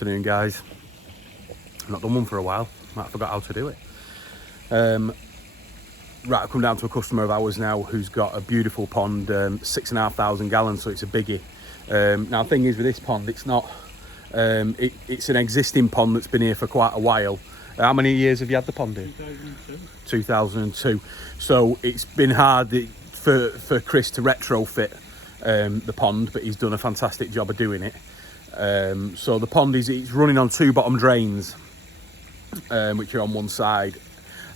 afternoon, guys. I've not done one for a while. Might have forgot how to do it. Right, I've come down to a customer of ours now who's got a beautiful pond, 6,500 gallons, so it's a biggie. Now, the thing is with this pond, it's not. It's an existing pond that's been here for quite a while. How many years have you had the pond in? 2002. So it's been hard for Chris to retrofit the pond, but he's done a fantastic job of doing it. So the pond it's running on 2 bottom drains, which are on one side,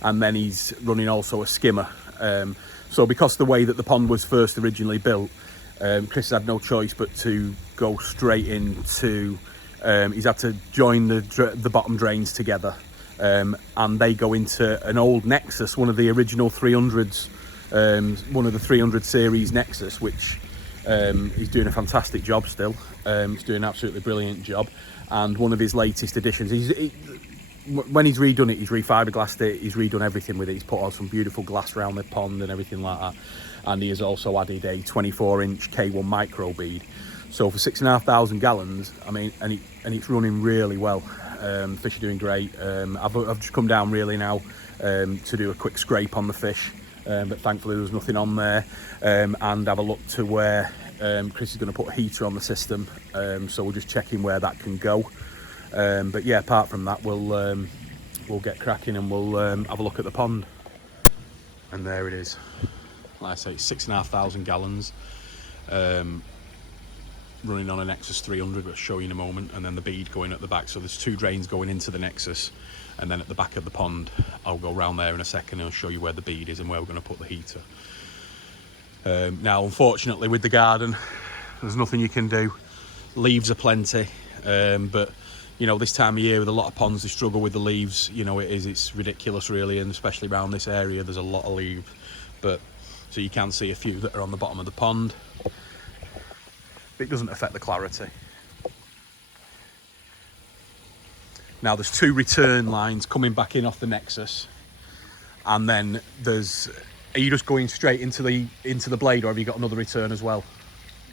and then he's running also a skimmer. So because the way that the pond was first originally built, Chris had no choice but to go straight into. He's had to join the bottom drains together, and they go into an old Nexus, one of the original 300s, one of the 300 series Nexus, which he's doing a fantastic job still. He's doing an absolutely brilliant job, and one of his latest additions. When he's redone it, he's refiberglassed it, he's redone everything with it. He's put on some beautiful glass around the pond and everything like that. And he has also added a 24-inch K1 micro bead. So for 6,500 gallons, I mean, and it's running really well. Fish are doing great. I've just come down really now to do a quick scrape on the fish, but thankfully there's nothing on there. And have a look to where Chris is going to put a heater on the system. So we're just checking where that can go. But yeah, apart from that, we'll get cracking and we'll have a look at the pond. And there it is. Like I say, it's 6,500 gallons. Running on a Nexus 300, which I'll show you in a moment, and then the bead going at the back. So there's 2 drains going into the Nexus, and then at the back of the pond, I'll go round there in a second and I'll show you where the bead is and where we're going to put the heater. Now, unfortunately, with the garden, there's nothing you can do. Leaves are plenty, but you know, this time of year with a lot of ponds, they struggle with the leaves. You know, it's ridiculous really, and especially around this area, there's a lot of leaves. But so you can see a few that are on the bottom of the pond. It doesn't affect the clarity. Now there's 2 return lines coming back in off the Nexus, and then are you just going straight into the blade, or have you got another return as well?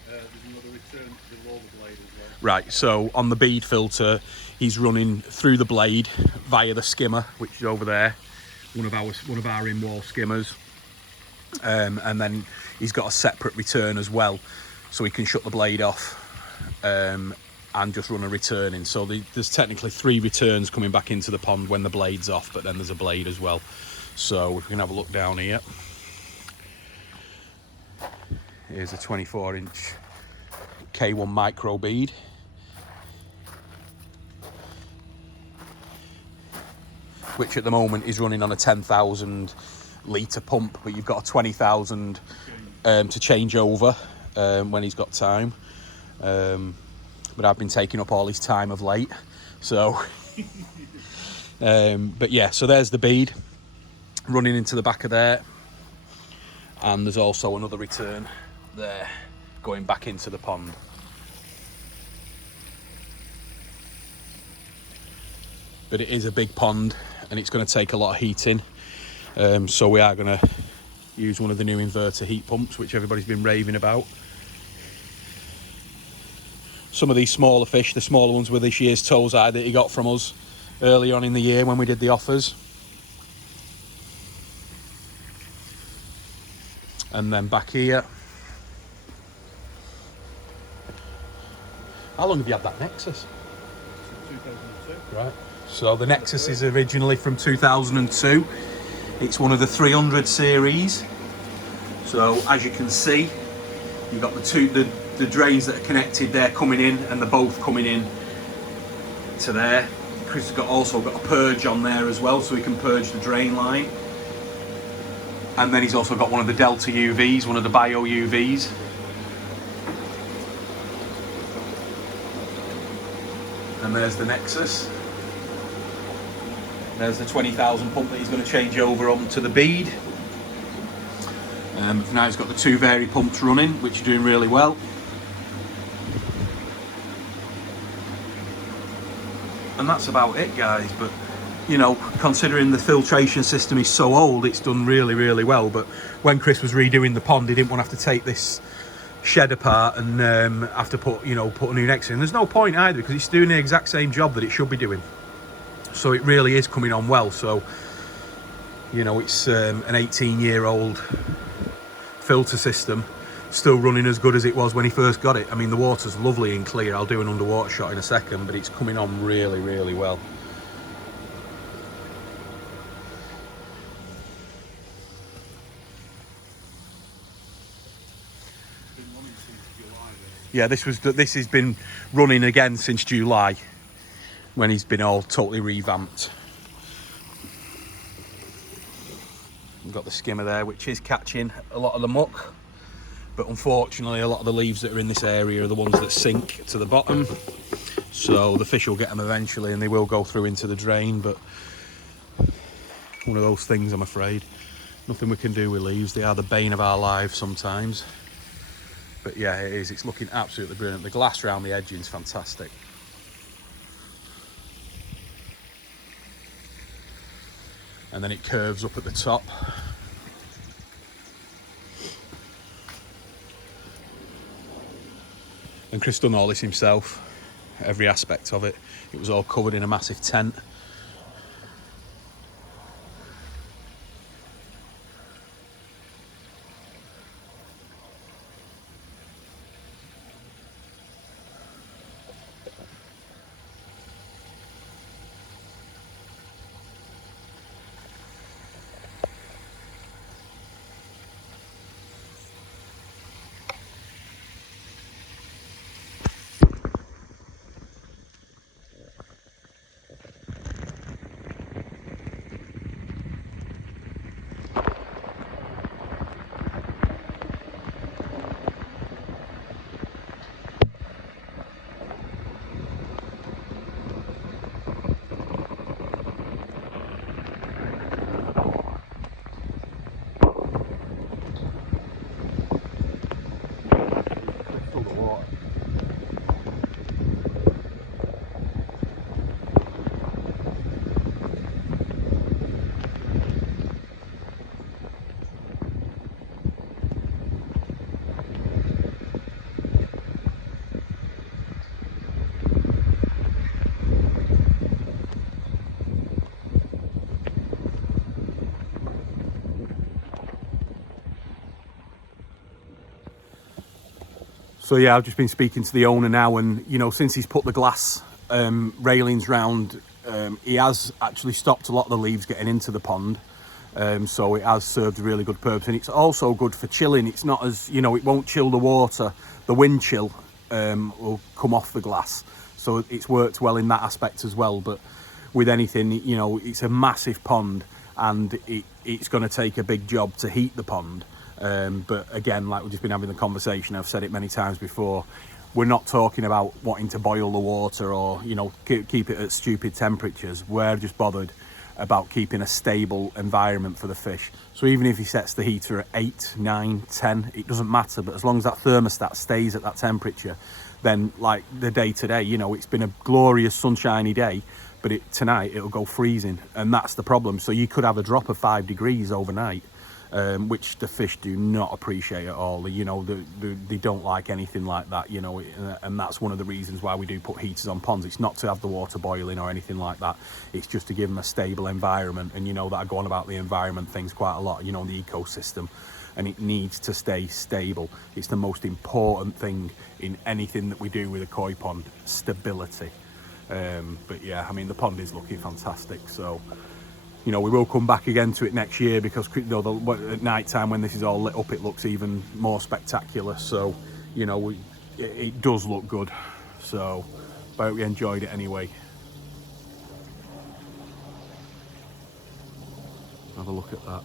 There's another return below the blade as well. Right, so on the bead filter, he's running through the blade via the skimmer, which is over there, one of our in-wall skimmers, and then he's got a separate return as well. So he can shut the blade off and just run a return in. So there's technically 3 returns coming back into the pond when the blade's off, but then there's a blade as well. So if we can have a look down here. Here's a 24-inch K1 micro bead. Which at the moment is running on a 10,000 litre pump, but you've got a 20,000 to change over. When he's got time, but I've been taking up all his time of late, so but yeah, so there's the bead running into the back of there, and there's also another return there going back into the pond. But it is a big pond and it's going to take a lot of heating, so we are going to use one of the new inverter heat pumps, which everybody's been raving about. Some of these smaller fish, the smaller ones, were this year's toes eye that he got from us early on in the year when we did the offers. And then back here. How long have you had that Nexus? Since 2002. Right. So the Nexus is originally from 2002. It's one of the 300 series. So as you can see, you've got the drains that are connected there coming in, and they're both coming in to there. Chris has also got a purge on there as well, so he can purge the drain line. And then he's also got one of the Delta UVs, one of the Bio UVs. And there's the Nexus. There's the 20,000 pump that he's going to change over onto the bead. For now he's got the 2 vari pumps running, which are doing really well. And that's about it, guys. But you know, considering the filtration system is so old, it's done really, really well. But when Chris was redoing the pond, he didn't want to have to take this shed apart and have to put a new Nexus in. There's no point either, because it's doing the exact same job that it should be doing. So it really is coming on well. So it's an 18-year-old filter system, still running as good as it was when he first got it. I mean, the water's lovely and clear. I'll do an underwater shot in a second, but it's coming on really, really well. Yeah, this has been running again since July, when he's been all totally revamped. We've got the skimmer there, which is catching a lot of the muck, but unfortunately a lot of the leaves that are in this area are the ones that sink to the bottom, so the fish will get them eventually and they will go through into the drain. But one of those things, I'm afraid. Nothing we can do with leaves. They are the bane of our lives sometimes. But yeah, it is. It's looking absolutely brilliant. The glass around the edging is fantastic. And then it curves up at the top. And Chris done all this himself, every aspect of it. It was all covered in a massive tent. So yeah, I've just been speaking to the owner now, and since he's put the glass railings round, he has actually stopped a lot of the leaves getting into the pond. So it has served a really good purpose, and it's also good for chilling. It's not as, it won't chill the water. The wind chill will come off the glass, so it's worked well in that aspect as well. But with anything, it's a massive pond, and it's going to take a big job to heat the pond. But again, like we've just been having the conversation, I've said it many times before, we're not talking about wanting to boil the water or keep it at stupid temperatures. We're just bothered about keeping a stable environment for the fish. So even if he sets the heater at 8, 9, 10, it doesn't matter, but as long as that thermostat stays at that temperature, then like the day today, it's been a glorious sunshiny day, but tonight it'll go freezing, and that's the problem. So you could have a drop of 5 degrees overnight, which the fish do not appreciate at all. They don't like anything like that, and that's one of the reasons why we do put heaters on ponds. It's not to have the water boiling or anything like that. It's just to give them a stable environment. And that I go on about the environment things quite a lot, the ecosystem, and it needs to stay stable. It's the most important thing in anything that we do with a koi pond, stability. But yeah, I mean, the pond is looking fantastic. So we will come back again to it next year, because at night time when this is all lit up, it looks even more spectacular. So it does look good. So I hope you enjoyed it anyway. Have a look at that.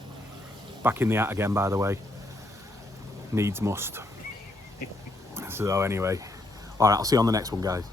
Back in the hat again, by the way. Needs must. So anyway, all right, I'll see you on the next one, guys.